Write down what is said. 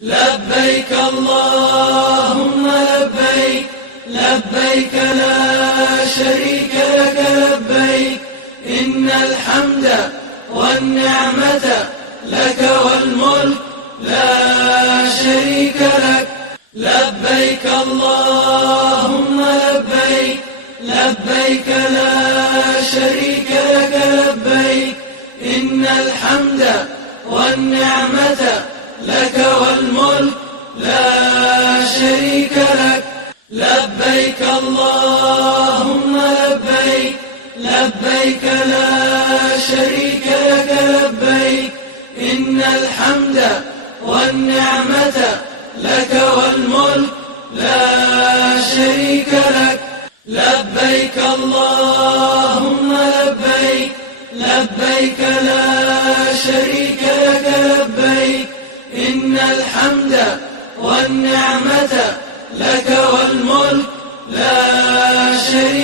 لبيك اللهم لبيك، لبيك لا شريك لك لبيك، إن الحمد والنعمة لك والملك لا شريك لك. لبيك اللهم لبيك، لبيك لا شريك لك لبيك، إن الحمد والنعمة لك والملك لا شريك لك. لبيك اللهم لبيك، لبيك لا شريك لك لبيك، إن الحمد والنعمة لك والملك لا شريك لك. لبيك اللهم لبيك، لبيك لا شريك لك لبيك، إن الحمد والنعمة لك والملك لا شريك